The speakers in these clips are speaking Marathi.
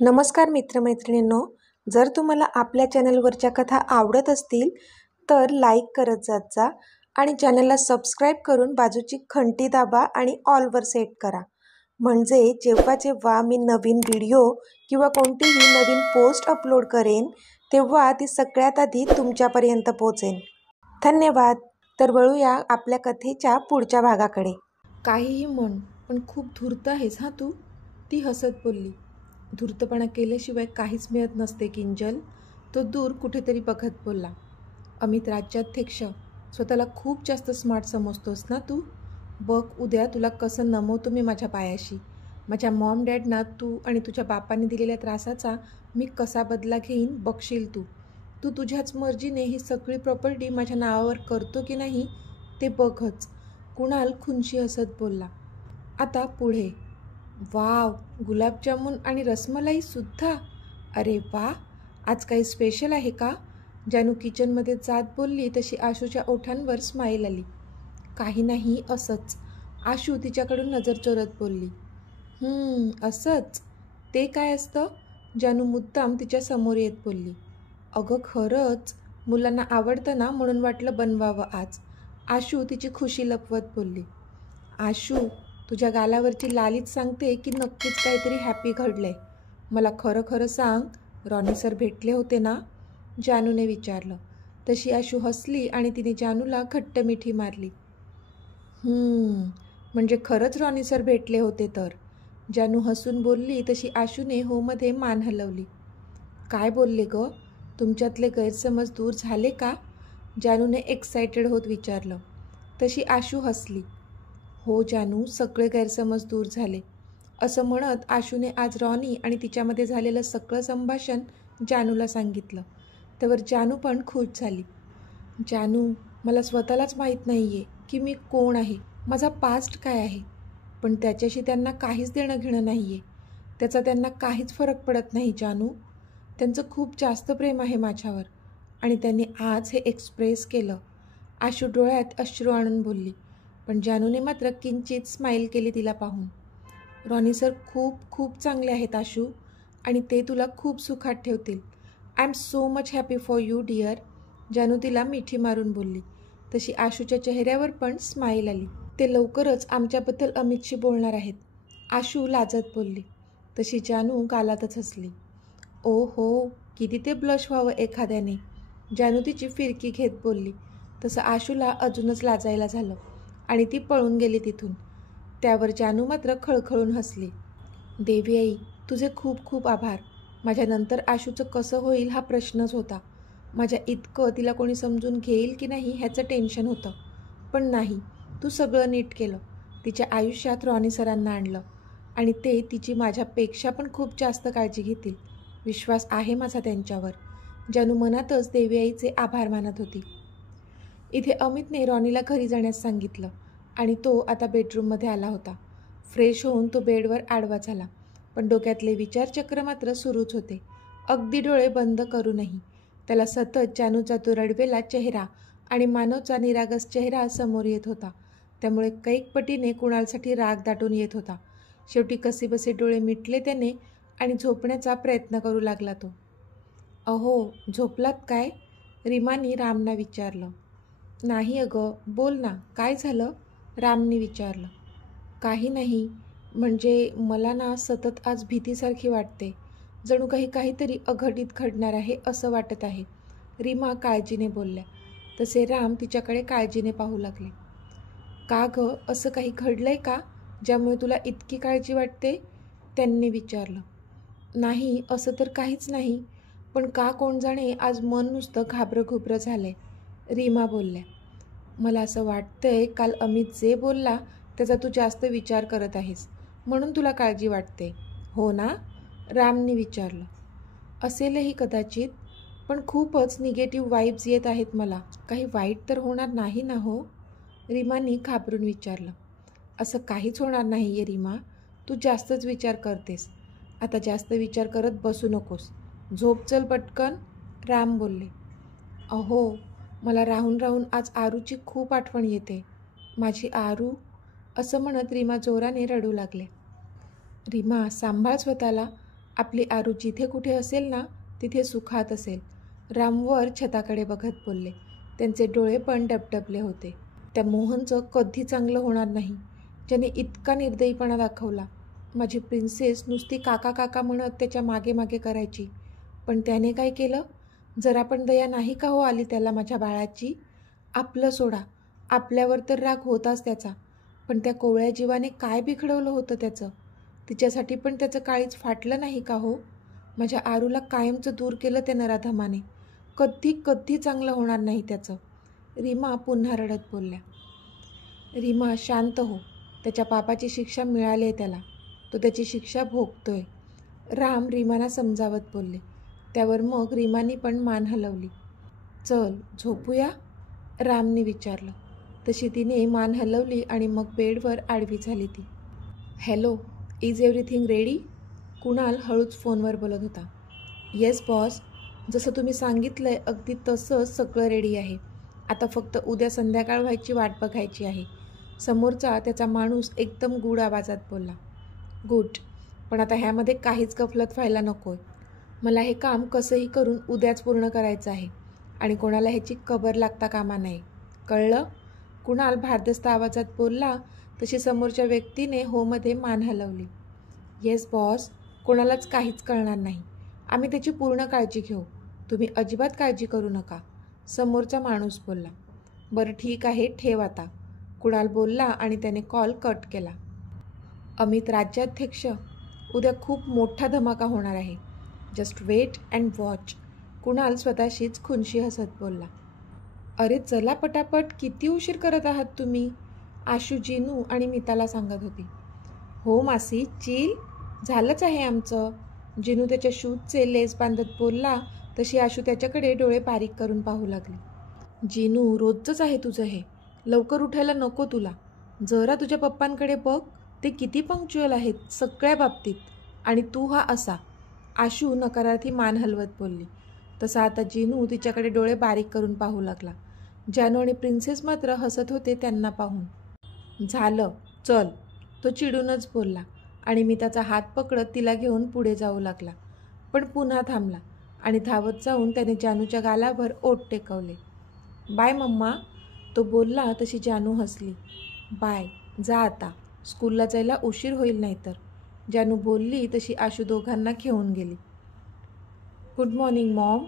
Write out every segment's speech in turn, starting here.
नमस्कार मित्रमैत्रिणींनो, जर तुम्हाला आपल्या चॅनलवरच्या कथा आवडत असतील तर लाईक करत जात जा आणि चॅनलला सबस्क्राईब करून बाजूची घंटी दाबा आणि ऑलवर सेट करा. म्हणजे जेव्हा जेव्हा मी नवीन व्हिडिओ किंवा कोणतीही नवीन पोस्ट अपलोड करेन तेव्हा ती सगळ्यात आधी तुमच्यापर्यंत पोहोचेल. धन्यवाद. तर वळूया आपल्या कथेच्या पुढच्या भागाकडे. काहीही म्हण, पण खूप धूर्त आहेस हा तू, ती हसत बोलली. धूर्तपणा केल्याशिवाय काहीच मिळत नसते किंजल, तो दूर कुठेतरी बघत बोलला. अमित राज्याध्यक्ष, स्वतःला खूप जास्त स्मार्ट समजतोस ना तू. बघ उद्या तुला कसं नमवतो मी माझ्या पायाशी. माझ्या मॉम डॅडना तू आणि तुझ्या बापाने दिलेल्या त्रासाचा मी कसा बदला घेईन बघशील तू. तू तुझ्याच मर्जीने ही सगळी प्रॉपर्टी माझ्या नावावर करतो की नाही ते बघच, कुणाल खुनशी हसत बोलला. आता पुढे. वाव, गुलाबजामुन आणि रसमलाईसुद्धा. अरे वा, आज काही स्पेशल आहे का? जानू किचनमध्ये जात बोलली तशी आशूच्या ओठांवर स्माईल आली. काही नाही, असंच. आशू तिच्याकडून नजर चोरत बोलली. असंच? ते काय असतं? जानू मुद्दाम तिच्या समोर येत बोलली. अगं खरंच, मुलांना आवडतं ना म्हणून वाटलं बनवावं आज. आशू तिची खुशी लपवत बोलली. आशू, तुझ्या गालावरची लालीच सांगते की नक्कीच काहीतरी हॅपी घडलंय. मला खरं खरं सांग, रॉनी सर भेटले होते ना? जानूने विचारलं. तशी आशू हसली आणि तिने जानूला घट्ट मिठी मारली. म्हणजे खरंच रॉनी सर भेटले होते तर? जानू हसून बोलली तशी आशूने होमध्ये मान हलवली. काय बोलले ग? तुमच्यातले गैरसमज दूर झाले का? जानूने एक्सायटेड होत विचारलं. तशी आशू हसली. हो जानू, सगळे गैरसमज दूर झाले. असं म्हणत आशूने आज रॉनी आणि तिच्यामध्ये झालेलं सगळं संभाषण जानूला सांगितलं. त्यावर जानू पण खुश झाली. जानू, मला स्वतःलाच माहीत नाही आहे की मी कोण आहे, माझा पास्ट काय आहे. पण त्याच्याशी त्यांना काहीच देणं घेणं नाही आहे. त्याचा त्यांना काहीच फरक पडत नाही जानू. त्यांचं खूप जास्त प्रेम आहे माझ्यावर आणि त्यांनी आज हे एक्सप्रेस केलं. आशू डोळ्यात अश्रू आणून बोलली. पण जानूने मात्र किंचित स्माईल केली तिला पाहून. रॉनी सर खूप खूप चांगले आहेत आशू, आणि ते तुला खूप सुखात ठेवतील. I am so much happy for you dear. जानू तिला मिठी मारून बोलली. तशी आशूच्या चेहऱ्यावर पण स्माईल आली. ते लवकरच आमच्याबद्दल अमितशी बोलणार आहेत, आशू लाजत बोलली. तशी जानू गालातच हसली. ओ हो, किती ते ब्लश व्हावं एखाद्याने. जानू तिची फिरकी घेत बोलली. तसं आशूला अजूनच लाजायला झालं आणि ती पळून गेली तिथून. त्यावर जानू मात्र खळखळून हसली. देवी आई, तुझे खूप खूप आभार. माझ्यानंतर आशूचं कसं होईल हा प्रश्नच होता. माझ्या इतकं तिला कोणी समजून घेईल की नाही ह्याचं टेन्शन होतं. पण नाही, तू सगळं नीट केलं. तिच्या आयुष्यात रॉनी सरांना आणलं आणि ते तिची माझ्यापेक्षा पण खूप जास्त काळजी घेतील. विश्वास आहे माझा त्यांच्यावर. जानू मनातच देवी आईचे आभार मानत होती. इथे अमितने रॉनीला घरी जाण्यास सांगितलं आणि तो आता बेडरूममध्ये आला होता. फ्रेश होऊन तो बेडवर आडवा झाला, पण डोक्यातले विचारचक्र मात्र सुरूच होते. अगदी डोळे बंद करूनही त्याला सतत जानूचा तो रडवेला चेहरा आणि मानवचा निरागस चेहरा समोर येत होता. त्यामुळे कैक पटीने कुणालसाठी राग दाटून येत होता. शेवटी कसेबसे डोळे मिटले त्याने आणि झोपण्याचा प्रयत्न करू लागला तो. अहो, झोपलात काय? रीमानी रामना विचारलं. नाही अगं, बोल ना, काय झालं? रामने विचारलं. काही नाही, म्हणजे मला ना सतत आज भीतीसारखी वाटते. जणू काहीतरी अघटित घडणार आहे असं वाटत आहे, रीमा काळजीने बोलल्या. तसे राम तिच्याकडे काळजीने पाहू लागले. का गं, असं काही घडलंय का ज्यामुळे तुला इतकी काळजी वाटते? त्यांनी विचारलं. नाही, असं तर काहीच नाही, पण का कोण जाणे आज मन नुसतं घाबरं झालंय, रीमा बोलल्या. मला असं वाटतंय काल अमित जे बोलला त्याचा तू जास्त विचार करत आहेस, म्हणून तुला काळजी वाटते, हो ना? रामने विचारलं. असेलही कदाचित, पण खूपच निगेटिव्ह वाईब्स येत आहेत मला. काही वाईट तर होणार नाही ना हो? रीमानी घाबरून विचारलं. असं काहीच होणार नाही आहे रीमा, तू जास्तच विचार करतेस. आता जास्त विचार करत बसू नकोस, झोप चल पटकन, राम बोलले. अहो, मला राहून राहून आज आरूची खूप आठवण येते. माझी आरू, असं म्हणत रीमा जोराने रडू लागले. रीमा, सांभाळ स्वतःला. आपली आरू जिथे कुठे असेल ना तिथे सुखात असेल. रामवर छताकडे बघत बोलले. त्यांचे डोळे पण डबडबले होते. त्या मोहनचं कधी चांगलं होणार नाही, ज्याने इतका निर्दयीपणा दाखवला. माझी प्रिन्सेस नुसती काका काका म्हणत त्याच्या मागे मागे करायची, पण त्याने काय केलं? जरा पण दया नाही का हो आली त्याला माझ्या बाळाची? आपलं सोडा, आपल्यावर तर राग होताच त्याचा, पण त्या कोवळ्या जीवाने काय बिघडवलं होतं त्याचं? तिच्यासाठी पण त्याचं काळीच फाटलं नाही का हो? माझ्या आरूला कायमचं दूर केलं त्या नराधमाने. कधी कधी चांगलं होणार नाही त्याचं. रीमा पुन्हा रडत बोलल्या. रीमा शांत हो. त्याच्या पापाची शिक्षा मिळाली आहे त्याला. तो त्याची शिक्षा भोगतोय. राम रीमाला समजावत बोलले. त्यावर मग रीमानी पण मान हलवली. चल झोपूया? रामने विचारलं. तशी तिने मान हलवली आणि मग बेडवर आडवी झाली ती. Hello, is everything ready? Kunal हळूच फोनवर बोलत होता. येस बॉस, जसं तुम्ही सांगितलंय अगदी तसंच सगळं रेडी आहे. आता फक्त उद्या संध्याकाळ व्हायची वाट बघायची आहे. समोरचा त्याचा माणूस एकदम गूढ आवाजात बोलला. गुड, पण आता ह्यामध्ये काहीच गफलत व्हायला नकोय. मला हे काम कसंही करून उद्याच पूर्ण करायचं आहे आणि कोणाला ह्याची खबर लागता कामा नये. कळलं? कुणाल भारदस्त आवाजात बोलला तशी समोरच्या व्यक्तीने होमध्ये मान हलवली. येस बॉस, कोणालाच काहीच कळणार नाही. आम्ही त्याची पूर्ण काळजी घेऊ. तुम्ही अजिबात काळजी करू नका, समोरचा माणूस बोलला. बरं ठीक आहे, ठेव आता, कुणाल बोलला आणि त्याने कॉल कट केला. अमित राज्याध्यक्ष, उद्या खूप मोठा धमाका होणार आहे. Just wait and watch, Kunal स्वतःशीच खुनशी हसत बोलला. अरे चला पटापट, किती उशीर करत आहात तुम्ही? आशू जिनू आणि मिताला सांगत होती. हो मासी, चिल, झालंच आहे आमचं. जिनू त्याच्या शूजचे लेस बांधत बोलला तशी आशू त्याच्याकडे डोळे बारीक करून पाहू लागली. जिनू, रोजचंच आहे तुझं हे. लवकर उठायला नको तुला. जरा तुझ्या पप्पांकडे बघ, ते किती पंक्च्युअल आहेत सगळ्या बाबतीत, आणि तू हा असा. आशू नकारार्थी मान हलवत बोलली. तसा आता जिनू तिच्याकडे डोळे बारीक करून पाहू लागला. जानू आणि प्रिन्सेस मात्र हसत होते त्यांना पाहून. झालं, चल, तो चिडूनच बोलला आणि मी त्याचा हात पकडत तिला घेऊन पुढे जाऊ लागला, पण पुन्हा थांबला आणि धावत जाऊन त्याने जानूच्या गालावर ओठ टेकवले. बाय मम्मा, तो बोलला तशी जानू हसली. बाय, जा आता, स्कूलला जायला उशीर होईल नाहीतर, जानू बोलली तशी आशू दोघांना घेऊन गेली. Good morning Maugham.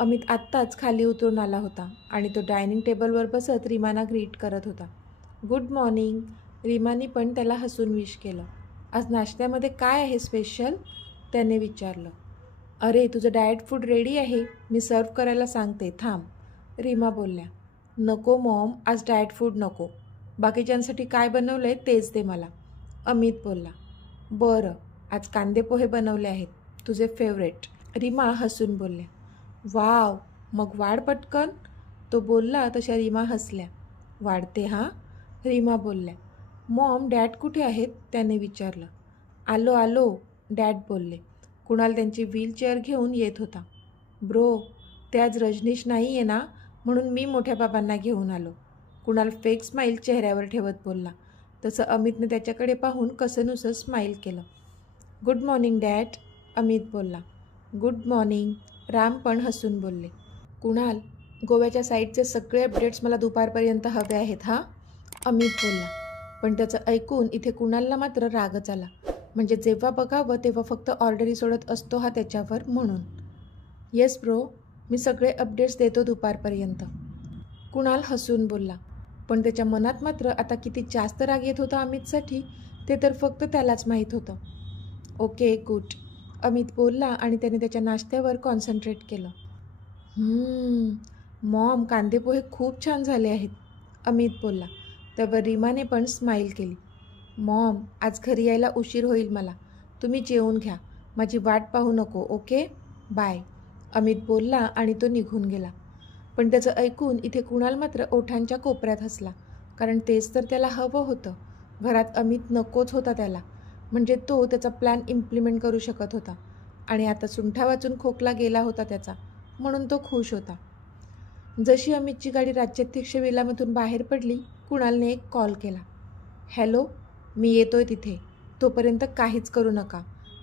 अमित आत्ताच खाली उतरून आला होता आणि तो डायनिंग टेबलवर बसत रीमाना ग्रीट करत होता. Good morning. रीमानी पण त्याला हसून विश केलं. आज नाश्त्यामध्ये काय आहे स्पेशल? त्याने विचारलं. अरे तुझं डाएट फूड रेडी आहे, मी सर्व करायला सांगते, थांब, रीमा बोलल्या. नको मॉम, आज डाएट फूड नको, बाकीच्यांसाठी काय बनवलं आहे तेच दे मला, अमित बोलला. बरं, आज कांदे पोहे बनवले आहेत, तुझे फेवरेट, रीमा हसून बोलल्या. वाव, मग वाढ पटकन, तो बोलला तशा रीमा हसल्या. वाढते हां, रीमा बोलल्या. मॉम, डॅड कुठे आहेत? त्याने विचारलं. आलो आलो, डॅड बोलले. कुणाल त्यांची व्हीलचेअर घेऊन येत होता. ब्रो, ते आज रजनीश नाही आहे ना, म्हणून मी मोठ्या बाबांना घेऊन आलो, कुणाल फेक स्माईल चेहऱ्यावर ठेवत बोलला. तसं अमितने त्याच्याकडे पाहून कसंनुसं स्माईल केलं. गुड मॉर्निंग डॅड, अमित बोलला. गुड मॉर्निंग, राम पण हसून बोलले. कुणाल, गोव्याच्या साईडचे सगळे अपडेट्स मला दुपारपर्यंत हवे आहेत हां, अमित बोलला. पण त्याचं ऐकून इथे कुणालला मात्र रागच आला. म्हणजे जेव्हा बघावं तेव्हा फक्त ऑर्डरी सोडत असतो हा त्याच्यावर, म्हणून. येस ब्रो, मी सगळे अपडेट्स देतो दुपारपर्यंत, कुणाल हसून बोलला. पण त्याच्या मनात मात्र आता किती जास्त राग येत होता अमितसाठी ते तर फक्त त्यालाच माहीत होतं. ओके गुड, अमित बोलला आणि त्याने त्याच्या नाश्त्यावर कॉन्सन्ट्रेट केलं. मॉम, कांदेपोहे खूप छान झाले आहेत, अमित बोलला. त्यावर रीमाने पण स्माईल केली. मॉम, आज घरी यायला उशीर होईल मला, तुम्ही जेवून घ्या, माझी वाट पाहू नको, ओके बाय, अमित बोलला आणि तो निघून गेला. पण त्याचं ऐकून इथे कुणाल मात्र ओठांच्या कोपऱ्यात हसला, कारण तेच तर त्याला हवं होतं. घरात अमित नकोच होता त्याला, म्हणजे तो त्याचा प्लॅन इम्प्लिमेंट करू शकत होता आणि आता सुंठा वाचून खोकला गेला होता त्याचा, म्हणून तो खुश होता. जशी अमितची गाडी राज्याध्यक्ष विलामधून बाहेर पडली, कुणालने एक कॉल केला. हॅलो, मी येतोय तिथे, तोपर्यंत काहीच करू नका,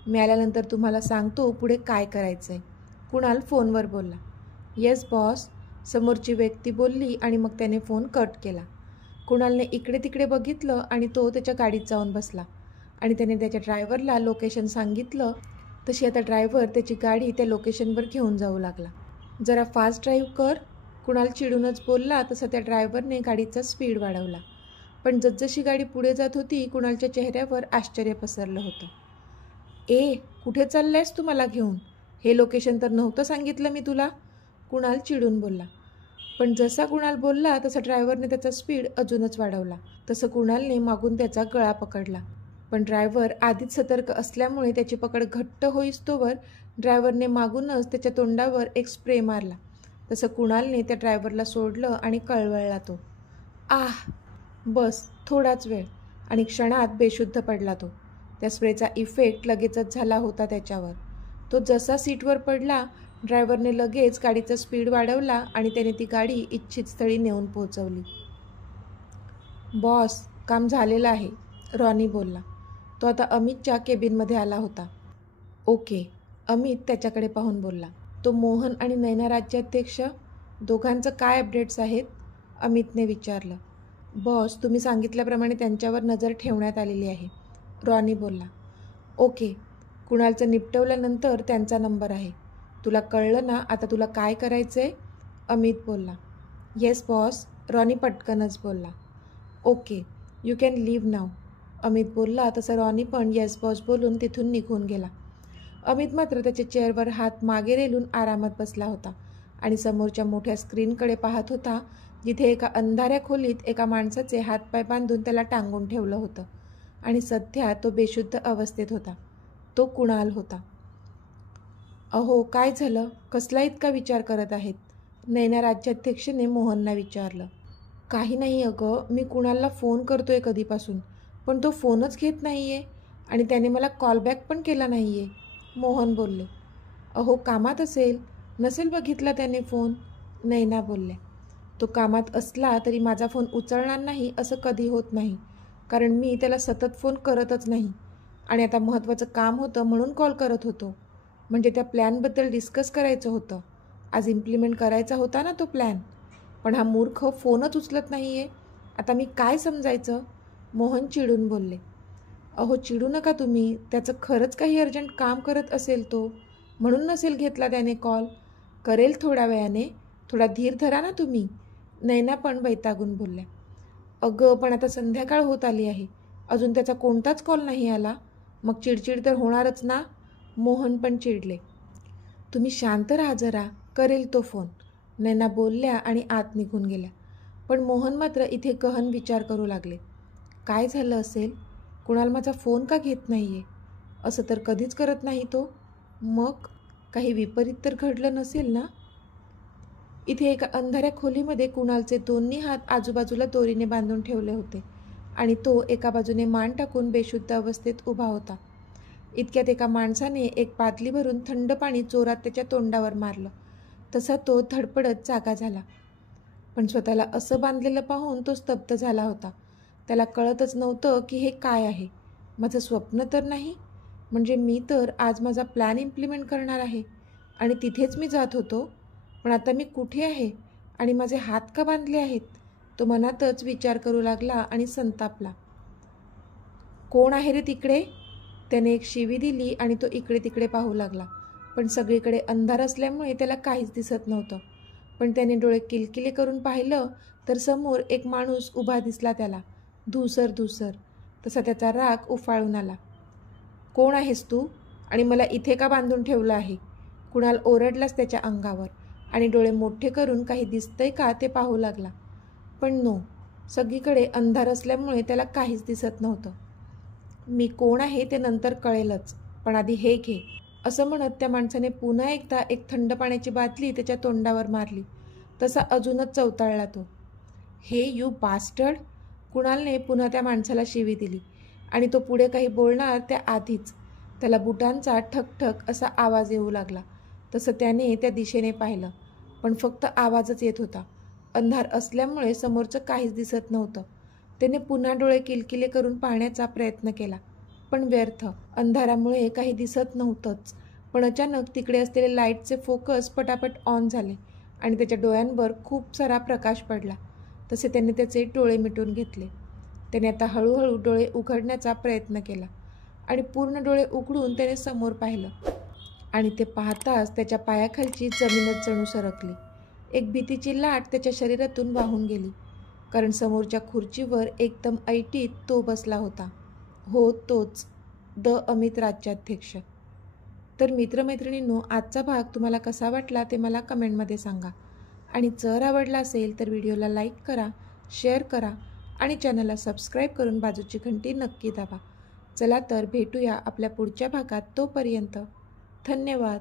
मिळाल्यानंतर तुम्हाला सांगतो पुढे काय करायचं आहे, कुणाल फोनवर बोलला. येस बॉस, समोरची व्यक्ती बोलली आणि मग त्याने फोन कट केला. कुणालने इकडे तिकडे बघितलं आणि तो त्याच्या गाडीत जाऊन बसला आणि त्याने त्याच्या ड्रायव्हरला लोकेशन सांगितलं. तशी आता ड्रायव्हर त्याची गाडी त्या लोकेशनवर घेऊन जाऊ लागला. जरा फास्ट ड्राईव्ह कर, कुणाल चिडूनच बोलला. तसं त्या ड्रायव्हरने गाडीचा स्पीड वाढवला. पण जसजशी गाडी पुढे जात होती कुणालच्या चेहऱ्यावर आश्चर्य पसरलं होतं. कुठे चाललंयस तू मला घेऊन? हे लोकेशन तर नव्हतं सांगितलं मी तुला, कुणाल चिडून बोलला. पण जसा कुणाल बोलला तसा ड्रायव्हरने त्याचा स्पीड अजूनच वाढवला. तसं कुणालने मागून त्याचा गळा पकडला. पण ड्रायव्हर आधीच सतर्क असल्यामुळे त्याची पकड घट्ट होईस्तोवर ड्रायव्हरने मागूनच त्याच्या तोंडावर एक स्प्रे मारला. तसं कुणालने त्या ड्रायव्हरला सोडलं आणि कळवळला तो. बस थोडाच वेळ आणि क्षणात बेशुद्ध पडला तो. त्या स्प्रेचा इफेक्ट लगेचच झाला होता त्याच्यावर. तो जसा सीटवर पडला ड्रायव्हरने लगेच गाडीचा स्पीड वाढवला आणि त्याने ती गाडी इच्छित स्थळी नेऊन पोहोचवली. बॉस, काम झालेलं आहे, रॉनी बोलला. तो आता अमितच्या केबिनमध्ये आला होता. ओके, अमित त्याच्याकडे पाहून बोलला. तो मोहन आणि नैना राज्याध्यक्ष दोघांचं काय अपडेट्स आहेत, अमितने विचारलं. बॉस, तुम्ही सांगितल्याप्रमाणे त्यांच्यावर नजर ठेवण्यात आलेली आहे, रॉनी बोलला. ओके, कुणालचं निपटवल्यानंतर त्यांचा नंबर आहे. तुला कळलं ना आता तुला काय करायचं आहे, अमित बोलला. येस बॉस, रॉनी पटकनच बोलला. ओके, यू कॅन लिव्ह नाव, अमित बोलला. तसं रॉनी पण येस बॉस बोलून तिथून निघून गेला. अमित मात्र त्याच्या चेअरवर हात मागे रेलून आरामात बसला होता आणि समोरच्या मोठ्या स्क्रीनकडे पाहत होता, जिथे एका अंधाऱ्या खोलीत एका माणसाचे हातपाय बांधून त्याला टांगून ठेवलं होतं आणि सध्या तो बेशुद्ध अवस्थेत होता. तो कुणाल होता. अहो, काय झालं? कसला इतका विचार करत आहेत, नैना राज्याध्यक्षने मोहनला विचारलं. काही नाही अगं, मी कुणालला फोन करतोय कधीपासून, पण तो फोनच घेत नाही आहे आणि त्याने मला कॉलबॅक पण केला नाही आहे, मोहन बोलले. अहो, कामात असेल, नसेल बघितला त्याने फोन, नैना बोलल्या. तो कामात असला तरी माझा फोन उचलणार नाही असं कधी होत नाही, कारण मी त्याला सतत फोन करतच नाही आणि आता महत्त्वाचं काम होतं म्हणून कॉल करत होतो. म्हणजे त्या प्लॅनबद्दल डिस्कस करायचं होतं. आज इम्प्लिमेंट करायचा होता ना तो प्लॅन, पण हा मूर्ख फोनच उचलत नाही आहे. आता मी काय समजायचं, मोहन चिडून बोलले. अहो, चिडू नका तुम्ही, त्याचं खरंच काही अर्जंट काम करत असेल तो, म्हणून नसेल घेतला त्याने कॉल. करेल थोड्या वेळाने, थोडा धीर धरा ना तुम्ही, नैना पण वैतागून बोलल्या. अगं, पण आता संध्याकाळ होत आली आहे, अजून त्याचा कोणताच कॉल नाही आला, मग चिडचिड तर होणारच ना, मोहन पण चिडले. तुम्ही शांत राहा जरा, करेल तो फोन, नैना बोलल्या आणि आत निघून गेल्या. पण मोहन मात्र इथे गहन विचार करू लागले. काय झालं असेल, कुणाल माझा फोन का घेत नाही आहे? असं तर कधीच करत नाही तो. मग काही विपरीत तर घडलं नसेल ना. इथे एका अंधाऱ्या खोलीमध्ये कुणालचे दोन्ही हात आजूबाजूला दोरीने बांधून ठेवले होते आणि तो एका बाजूने मान टाकून बेशुद्ध अवस्थेत उभा होता. इतक्यात एका माणसाने एक बादली भरून थंड पाणी जोरात त्याच्या तोंडावर मारलं. तसा तो धडपडत जागा झाला. पण स्वतःला असं बांधलेलं पाहून तो स्तब्ध झाला होता. त्याला कळतच नव्हतं की हे काय आहे. माझं स्वप्न तर नाही, म्हणजे मी तर आज माझा प्लॅन इम्प्लिमेंट करणार आहे आणि तिथेच मी जात होतो, पण आता मी कुठे आहे आणि माझे हात का बांधले आहेत, तो मनातच विचार करू लागला आणि संतापला. कोण आहे रे तिकडे, त्याने एक शिवी दिली आणि तो इकडे तिकडे पाहू लागला. पण सगळीकडे अंधार असल्यामुळे त्याला काहीच दिसत नव्हतं. पण त्याने डोळे किलकिले करून पाहिलं तर समोर एक माणूस उभा दिसला त्याला, धूसर धूसर. तसा त्याचा राग उफाळून आला. कोण आहेस तू आणि मला इथे का बांधून ठेवलं आहे, कुणाल ओरडलाच त्याच्या अंगावर आणि डोळे मोठे करून काही दिसतंय का ते पाहू लागला. पण नो, सगळीकडे अंधार असल्यामुळे त्याला काहीच दिसत नव्हतं. मी कोण आहे ते नंतर कळेलच, पण आधी हे घे, असं म्हणत त्या माणसाने पुन्हा एकदा एक थंड पाण्याची बादली त्याच्या तोंडावर मारली. तसा अजूनच चवताळला तो. हे यू बास्टर्ड, कुणालने पुन्हा त्या माणसाला शिवी दिली आणि तो पुढे काही बोलणार त्याआधीच त्याला बुटांचा ठकठक असा आवाज येऊ लागला. तसं त्याने त्या दिशेने पाहिलं, पण फक्त आवाजच येत होता. अंधार असल्यामुळे समोरचं काहीच दिसत नव्हतं. त्याने पुन्हा डोळे किलकिले करून पाहण्याचा प्रयत्न केला, पण व्यर्थ. अंधारामुळे काही दिसत नव्हतंच. पण अचानक तिकडे असलेले लाईटचे फोकस पटापट ऑन झाले आणि त्याच्या डोळ्यांवर खूप सारा प्रकाश पडला. तसे त्याने त्याचे डोळे मिटून घेतले. त्याने आता हळूहळू डोळे उघडण्याचा प्रयत्न केला आणि पूर्ण डोळे उघडून त्याने समोर पाहिलं. आणि ते पाहताच त्याच्या पायाखालची जमीनच जणू सरकली. एक भीतीची लाट त्याच्या शरीरातून वाहून गेली, कारण समोरच्या खुर्चीवर एकदम ऐटीत तो बसला होता. हो, तोच, द अमित राज्याध्यक्ष. तर मित्रमैत्रिणींनो, आजचा भाग तुम्हाला कसा वाटला ते मला कमेंटमध्ये सांगा. आणि जर आवडला असेल तर व्हिडिओला लाईक करा, शेअर करा आणि चॅनलला सबस्क्राईब करून बाजूची घंटी नक्की दाबा. चला तर भेटूया आपल्या पुढच्या भागात. तोपर्यंत धन्यवाद.